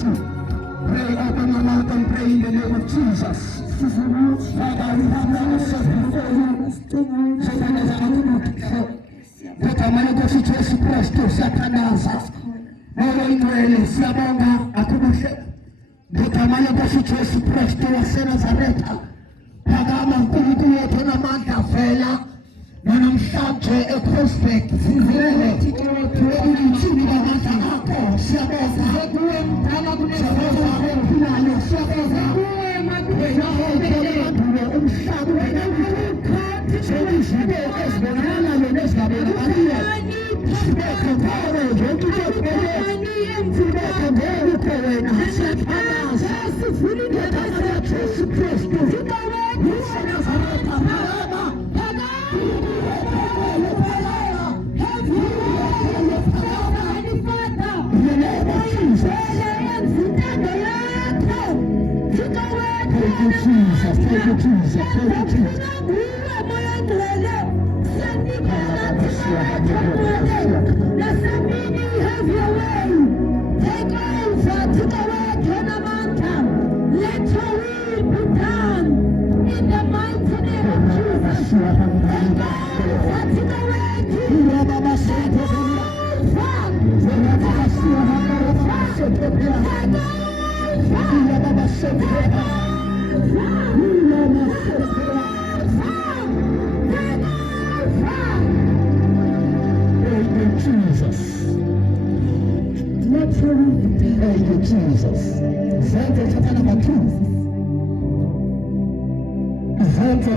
Pray, open your mouth and pray in the name of Jesus. Father, we have ourselves before you. Satan is our Tutamani kufikia Yesu Kristo siatandaza. Wewe inwele siabonga akubushe. Tutamani kufikia Yesu Kristo wa Nazareta. Pagama mkuu wote na manta fela. Na mshamche prospect sizele. Tuwe chini na manta hapo siabonga. Tuwe mtana kunesabonga finalo siabonga. Tuwe makwena tuwe umshabu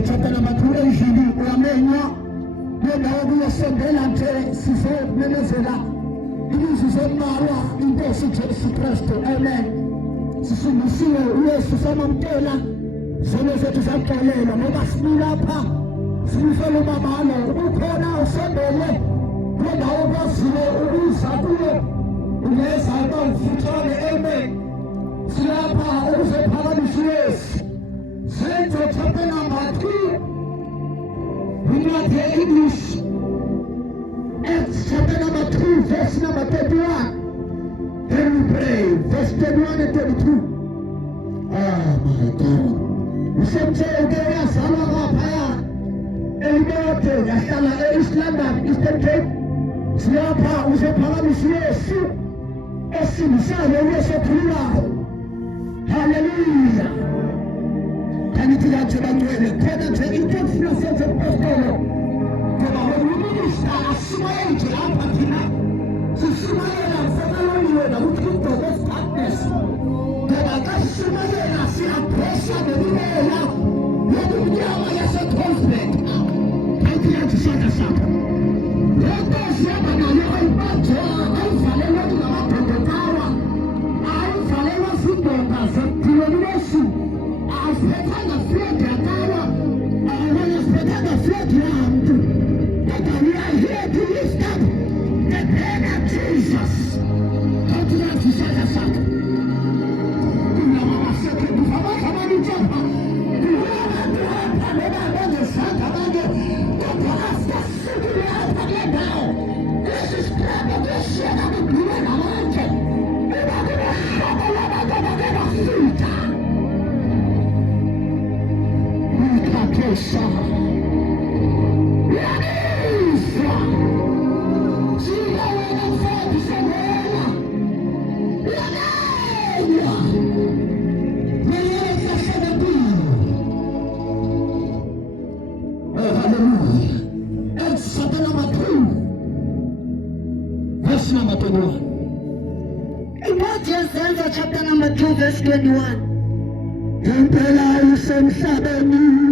Chapter number 2, Injili wamenywa nenda wabu wasembela nte sifo menezela ili sisemmarwa intosi Yesu Kristo. Amen. Sisindisiwe Yesu sema mtela zone zetu zakukalela ngoba similapha simfela umamalo ukhona usembele nenda wabuziwe ubuza kuwe ungeza uba ufutshane. Amen. Silapha ukuzephakamisha Yesu. Saints of chapter number 2, we got the English. Acts chapter number 2, verse number 31. Then we pray, verse 31 and 32. Oh my God. We said, Ugaya, Salaga, Paya, Elmote, Yashala, Islanda, Eastern Cape, Siapa, Uzepalamisiasu, Esimisa, Yesu, hallelujah. Kanitila chobandwele kwenda cha influence of apostolo kwa minister asmaye hapa kina sisimaye na mfano na utukufu of darkness kwa kasimaye na si pressure de bila ndio mjama ya secret kanitila chishaka sasa ndio sema na leo ipato au fale watu na watu tawa au fale wa football kwa sababu Aspetando fred atawa wana aspetando fred round that we are here to lift up the name of Jesus. Come to that to say the fact. Kuna mama sake kufanya kama ni chapa. Kuna hapa baba ndio sasa bado kwa hasta siku hapa leo. This is God the shit of the blue and orange. Baba ndio sasa baba sita. Yes, number 21. Ephesians chapter number 2, verse 21. Tempela usem sabeni.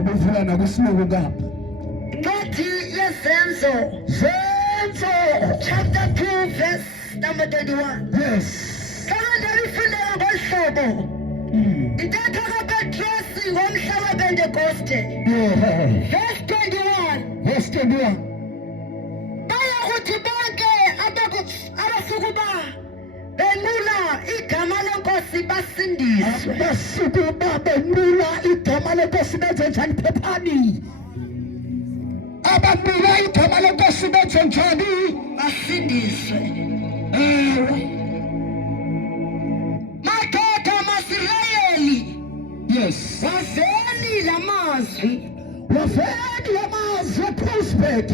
ubuvula nakusilungu ngapha. Incwadi yezenzo chapter 2 verse number 21. Yes. Ndalifundela ngolhlobo. Intetho kaPetrus ngomhla wePentekoste. Verse 21. Verse 21. Bayakuthi bonke abasukuba benqula igama lenkosi basindiswe. Abasukuba benqula igama lenkosi benze njani phephani? Abanqula igama lenkosi benze njani? Basindiswe. Madoda maSirayeli. Yes. Waveni lamazwi. Waveni lamazwi eProspect.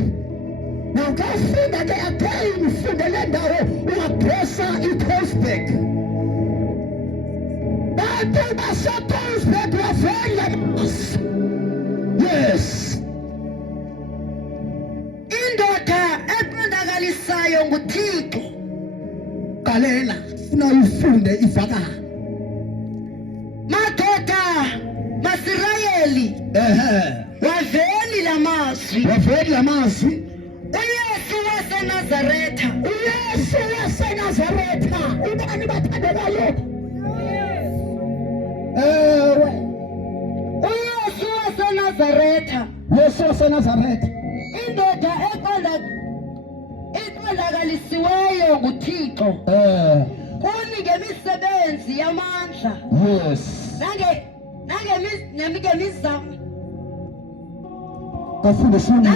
Now kafunda ke again ufundele ndawo uyapressa iProspect. Bantu baseProspect waveni lamazwi. Yes. Indoda eqondakalisayo nguThixo. Kalela funa ufunde ivakala. Madoda maSirayeli. Waveni lamazwi. Waveni lamazwi. uYesu waseNazaretha. uYesu waseNazaretha. Ubani bathandekayo? uYesu waseNazaretha. Yesu waseNazaretha. Indoda eqondakalisiweyo nguThixo. Kuni ngemisebenzi yamandla. Yes. Nangemizamo. Kafunde shuni.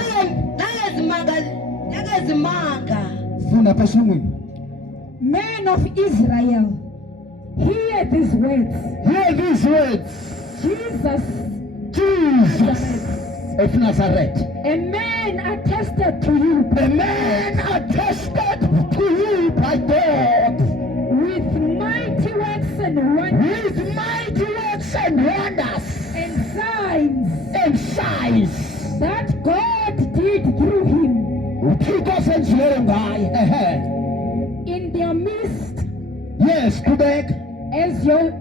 Nangezimanga. Funda peshuni. Men of Israel, hear these words. Hear these words. Jesus of Nazareth. a man attested to you A man attested to you by God. with mighty works and wonders With mighty works and wonders and signs that God did through him in their midst, Yes, Quebec. as you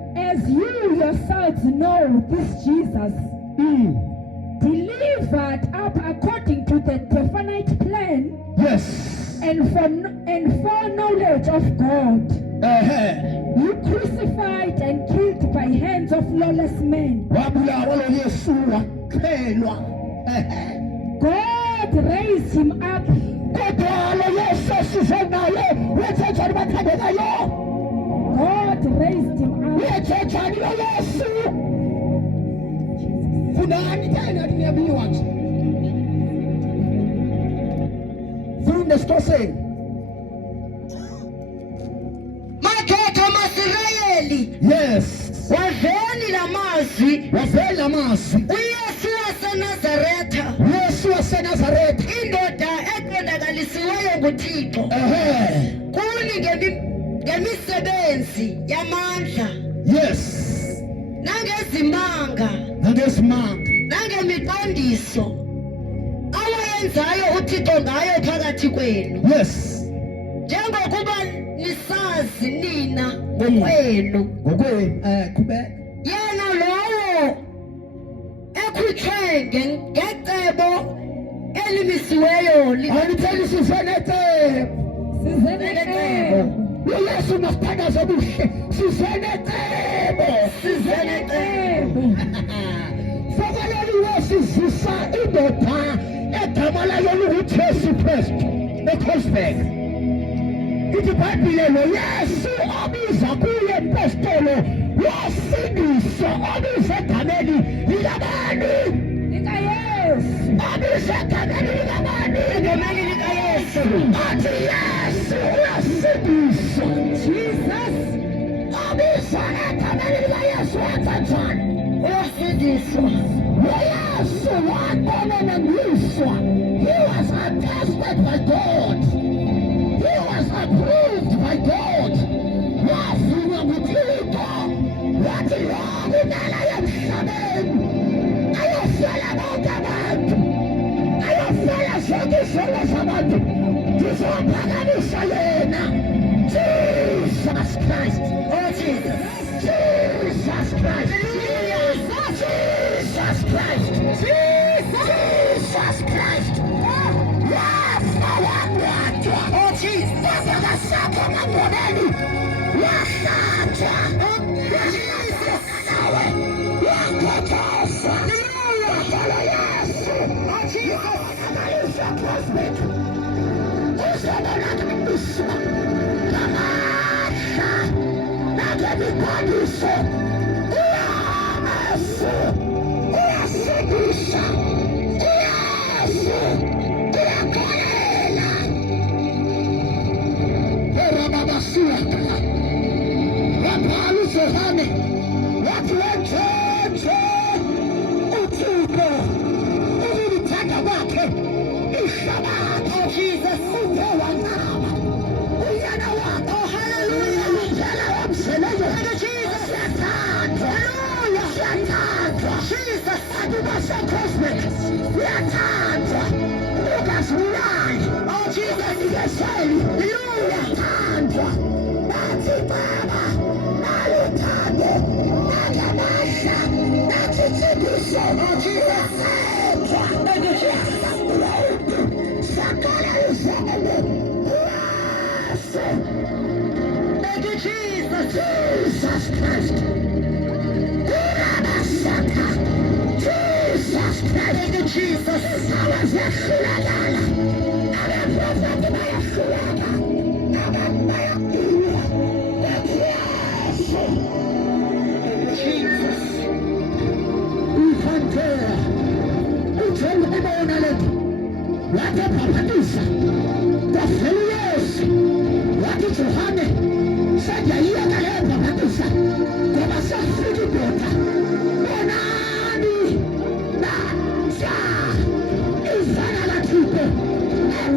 yourselves know, this Jesus delivered up according to the definite plan Yes. and foreknowledge of God. You crucified and killed by hands of lawless men. God raised him up. God raised him up. Madoda maSirayeli. Yes. Waveni lamazwi. Wavela mazwi. uYesu waseNazaretha. Yesu waseNazaretha. Indoda eqondakalisiweyo nguThixo. Kuni ngemisebenzi yamandla. Yes. Nangezimanga. Nangesimanga. Nangemiqondiso awayenzayo uThixo ngayo phakathi kwenu. Yes. Njengokuba nisazi nina ngokwenu. Quebec. Yena lowo ekhutshwe ngecebo elimisiweyo Angipheli sizenecebo. uYesu masithandaze buhle. Sizenecebo. Sokaleliwe sizisa indoda egama layo linguJesu Kristu eKroosberg. Ithi iBhayibhile lo Yesu abiza kuye impostolo wasindiswa abiza egameni likabani? Likayesu. Abiza egameni likabani? egameni likaYesu. Athi Yesu uyasindiswa. Jesus Abiza egameni likaYesu wakanjani? Uyasindiswa. uYesu wakonaniswa. He was attested by God. He was approved by God. Wafunwa nguThixo. Wathi lo kudala emhlabeni ayofela bonke abantu. Ayofela zonke izono zabantu. Ngizophakamisa yena. Jesus Christ. Oh Jesus. Jesus Christ. Jesus Christ. Jamani, wasata wasawe wakotoswa wakolo Yesu wakamalisha prospect usenonakamiswa kamasha nakemikodiso uyamesu uyasidisha uyasu uyakolela erababasuatala wapalusohane watu wechocho utuko ulitaka wake ishabati Jesus uko wanyama uyana wako haleluya ujana wa mselezo Jesus yatatwa haleluya yatatwa Jesus adubasha cosmic yatatwa Lucas Mulani oh Jesus yeseli haleluya yatatwa bati baba nalutande nakamasha natitibisho oh Jesus Thank you, Jesus. Jesus Christ. Jesus Christ. Thank you, Jesus. Watapapatisha tafeli Yesu wakituhane sajalia kalepapatisha kwa masafiri bota bonani na saa izana la tupe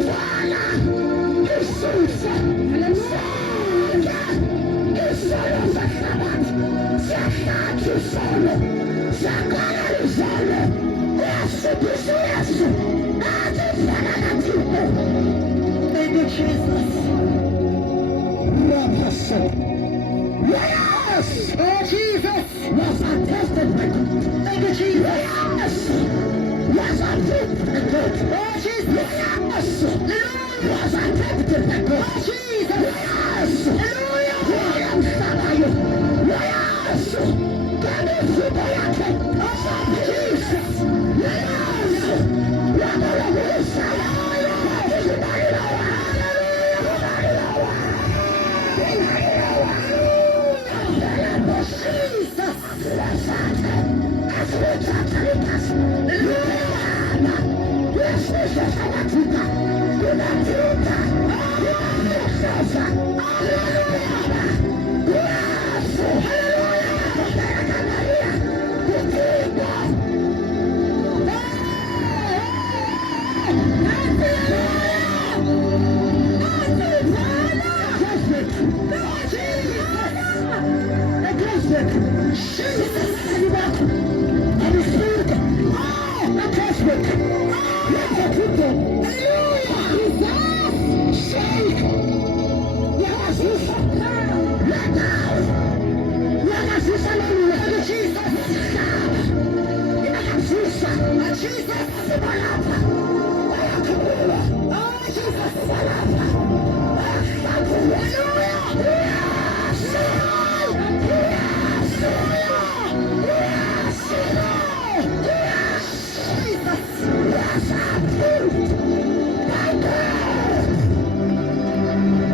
Bwana Yesusa haleluya isolo za sabati zakati solo zakana lizolo Yesu Yesu Thank you, Jesus. Yes! Oh, Jesus! Was attested by God. Thank you, Jesus. Yes! Was attested by God. Oh, Jesus! Yes! Was attested by God. Oh, Jesus! Yes! Hallelujah! Yes! Can you see the attested?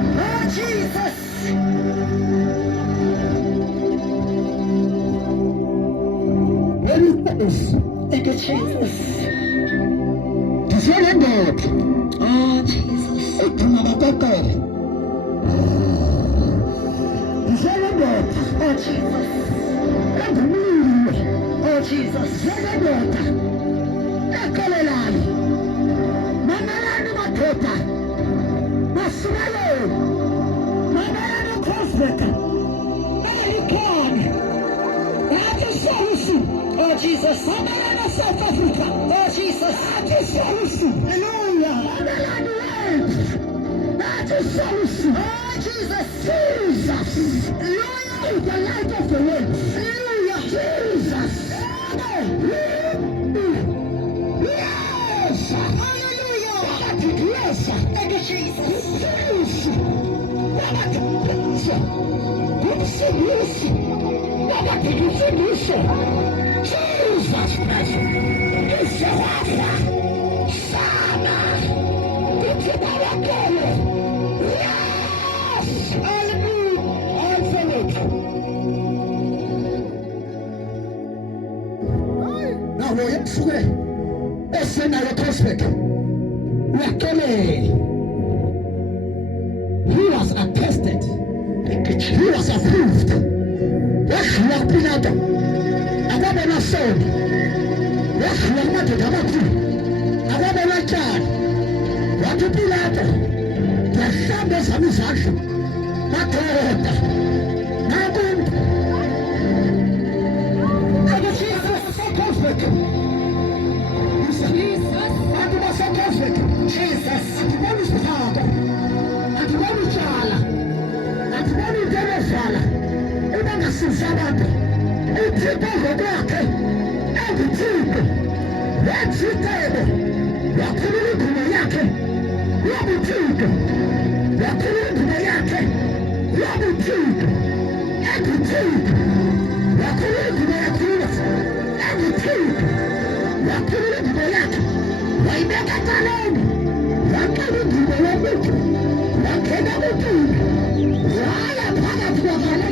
Oh, Jesus! Yes! Thank you, Jesus. Oh, Jesus. Oh, Jesus. Oh, Jesus. Oh, Jesus. South Africa. Oh, Jesus. Hallelujah. Oh, Jesus. Jesus. Hallelujah. The light of the world. Hallelujah. Jesus. Yes. Hallelujah. Yes. Thank you, Jesus. kusimisha, kumsimisha, wakatikisimisha. Jesus Christ, isiwakwa sana, kutibarakele. Yes, hallelujah, absolute. Now we're in Sugar. Let's send our prospect. He was attested. He was approved. What's your Pilato? I want to know soul. What's your mother? I want to know child. What to Pilato? The Sunday satisfaction. Not to order. Now good. And the Jesus is so perfect. Jesus, atiwani spada, atiwani chala, atiwani demofala, ina nasizabado, itipo hodake, editipo, wachitebo, wakuri kuma yake, wabutipo, wakuri kuma yake, wabutipo, editipo, wakuri kuma yake, editipo, wakuri kuma yake, waibeka taloni. Wakati tumewabutu, wakenda butu, wala mpaka tuwafala.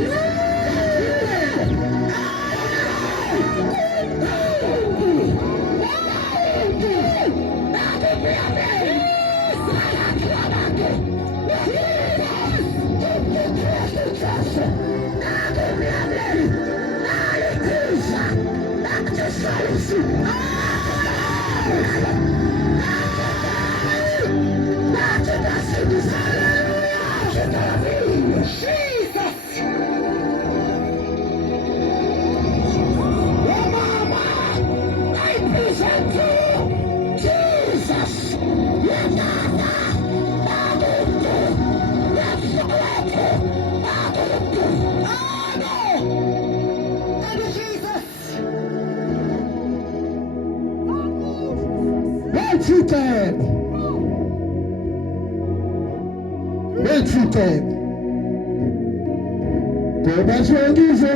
Treated. Go back to the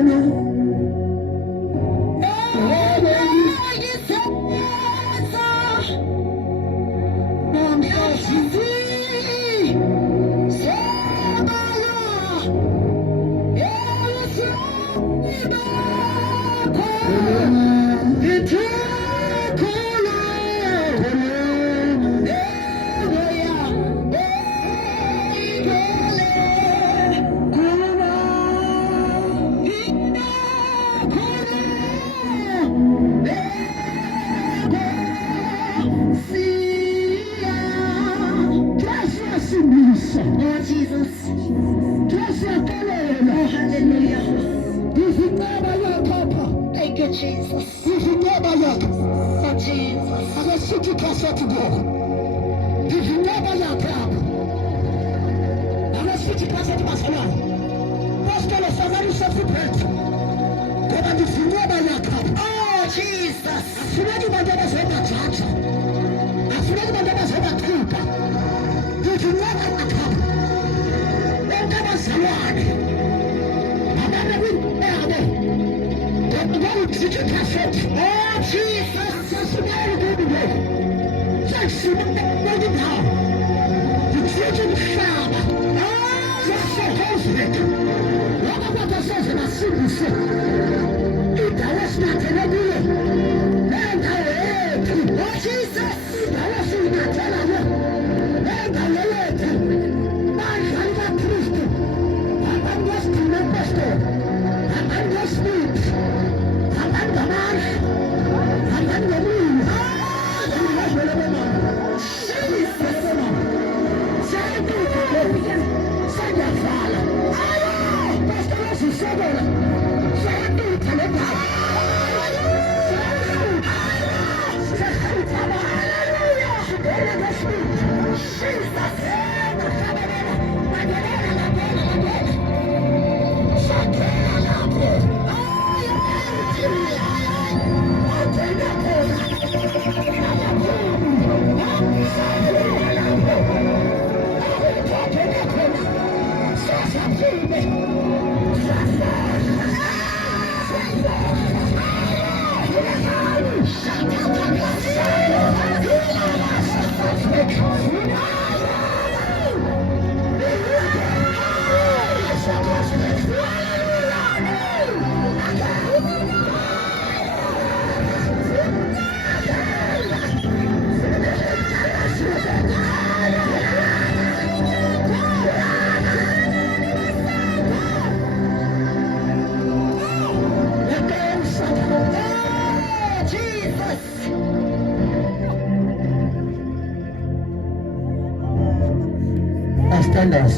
Standards.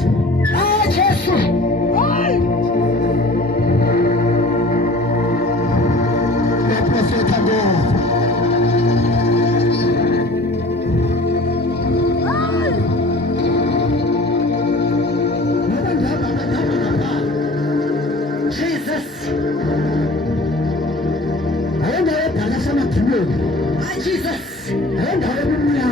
Jesus. The prophet of God. Jesus. Jesus. Hallelujah.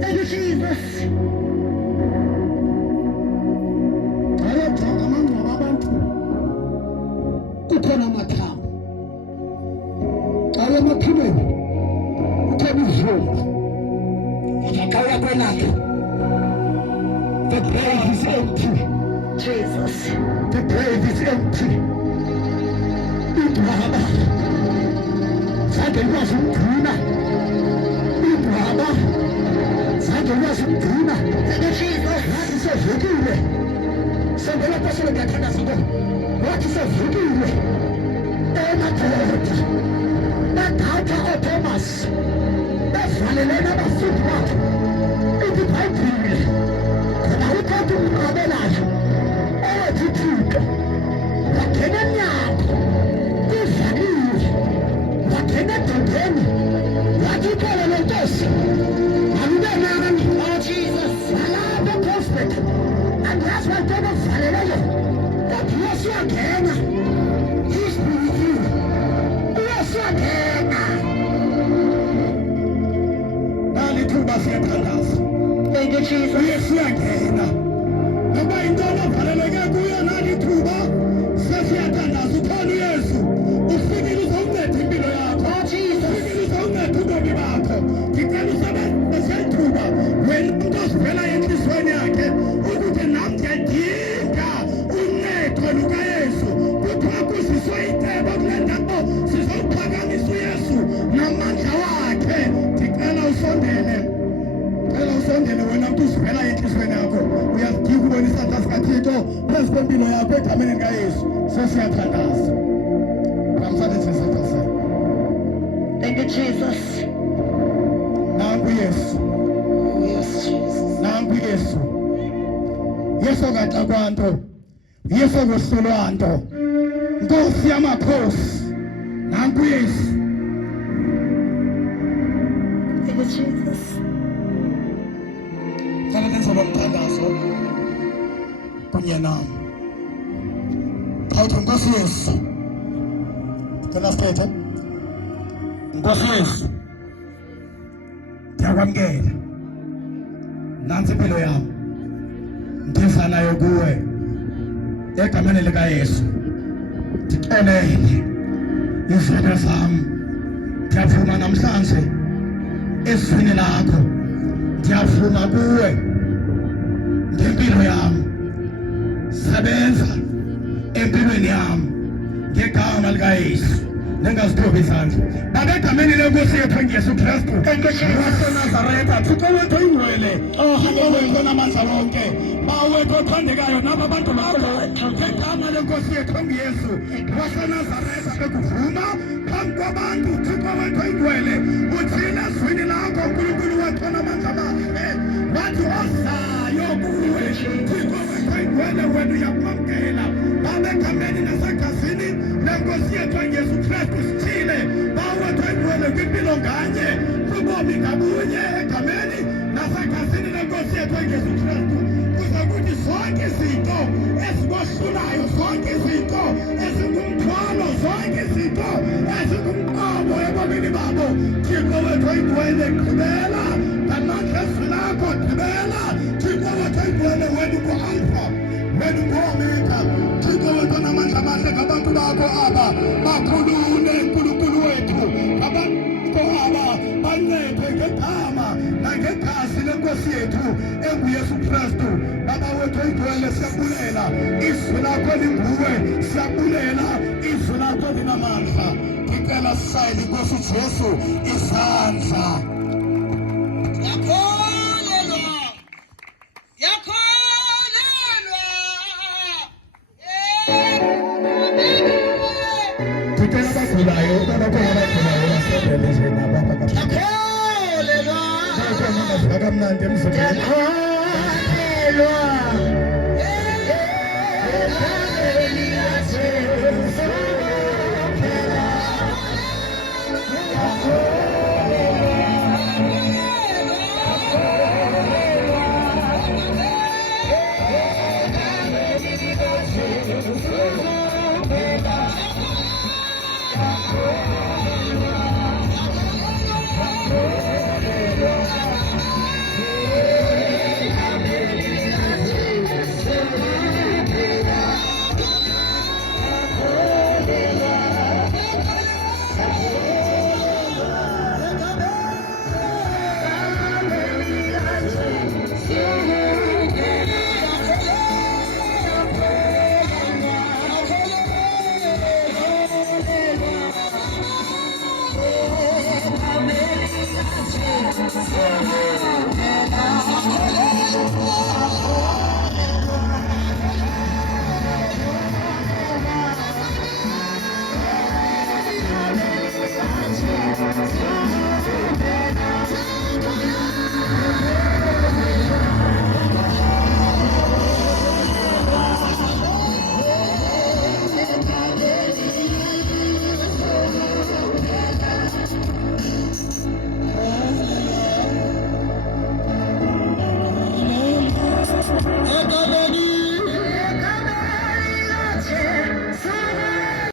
Thank you, Jesus. Kukhona amathambo. Ayo mathibeni. Kukhona izulu. Ngiyaqala kwelakhe. The grave is empty. Jesus. The grave is empty. Indwaba. Zange ikwazi ukugcina. Indwaba. Zange ikwazi ukugcina. Thank you, Jesus. Wathi sevukile. Sengela phesheya ngiyathandaza ngo. Wathi sevukile. Emadoda. Bathatha uThomas. Bavalelene abafundi bakhe. Ithi iBhayibhile. Ngoba uqobo umqabelayo. Owathi Thixo. Wangena emnyango. Kuvaliwe. Wangena edongeni. Wathi kuyo le Nkosi. Akube nani? Oh, Jesus. Walapha prophet. Angazi bantwana okuvaleleyo. Kodwa Yesu uyangena. Yisibuyile. Uyesu uyangena. Nalithuba siyathandaza. Thank you, Jesus. Uyesu uyangena. Ngoba intwana ovaleleke kuyo nalithuba sesiyathandaza. Ukhona uYesu. Ufikile uzonceda impilo yakho. Oh, Jesus. Ufikile uzonceda ubomi bakho. Ngicela usebenzise ithuba wena umuntu osivela enhliziyweni yakhe ukuthi nami ngiyadinga uncedo lukaYesu. Kuthiwa kusiswe icebo kule ndawo sizowuphakamisa uYesu namandla wakhe. Ngicela usondele. Ngicela usondele wena umuntu osivela enhliziyweni yakho. Uyadinga ukubona isandla sikaThixo phezu kwempilo yakho egameni likaYesu. Sesiyathandaza. Kamsalisi sesithatha. Thank you, Jesus. Nangu Yesu. Yes, Jesus. Nangu Yesu. Yesu akaxa kwanto. Yesu akusolwanto. Nkosi yamakhosi. Nangu Yesu. Thank you, Jesus. Sana lenzo lomthandazo. Kunye nami. Khawuthi Nkosi Yesu. Cela sithethe. Nkosi Yesu. Ndiyakwamkela. Nansi impilo yami. Ndiza nayo kuwe. Egameni likaYesu. Ndixolele izono zami. Ndiyaphuma namhlanje ezwini lakho. Ndiyavuma kuwe ngempilo yami. Sebenza empilweni yami ngegama likaYesu. Nengazithobi izandla. Baba egameni lenkosi yethu Yesu Kristu. waseNazaretha. Thixo wethu oyingcwele. Owethu namandla wonke. Bawethu othandekayo nabo abantu bakho. Ngegama lenkosi yethu Yesu waseNazaretha bekuvuma phambi kwabantu. Thixo wethu oyingcwele. Uthina ezwini lakho uNkulunkulu wethu namandla bakhe. Wathi ozayo kuwe. Thixo wethu oyingcwele wena uyakwamkela. Baba egameni nasegazini Nkosi yethu Yesu Kristu sithile bawethwele kwimpilo nganye kubomi ngabunye egameni nasekhasini lenkosi yethu Yesu Kristu kuze kuthi zonke izinto ezibohlulayo, zonke izinto ezingumthwalo, zonke izinto ezingumqobo ebomini babo, Thixo wethu oyindwele gqibela ngamandla lakho gqibela. Thixo wethu oyindwele wena ungu-Alpha wena ungu-Omega. Thixo wethu onamandla amahle ngabantu bakho aba bakhulule uNkulunkulu wethu. Abantu aba bancede ngegama nangegazi lenkosi yethu enguYesu Kristu. Baba wethu oyindwele siyabulela, izwi lakho linguwe, siyabulela izwi lakho linamandla. Ngicela sisayele inkosi Jesu izandla. Thicela abagulayo, bakhona abagulayo basebenzela baba kamnandi emzimbeni.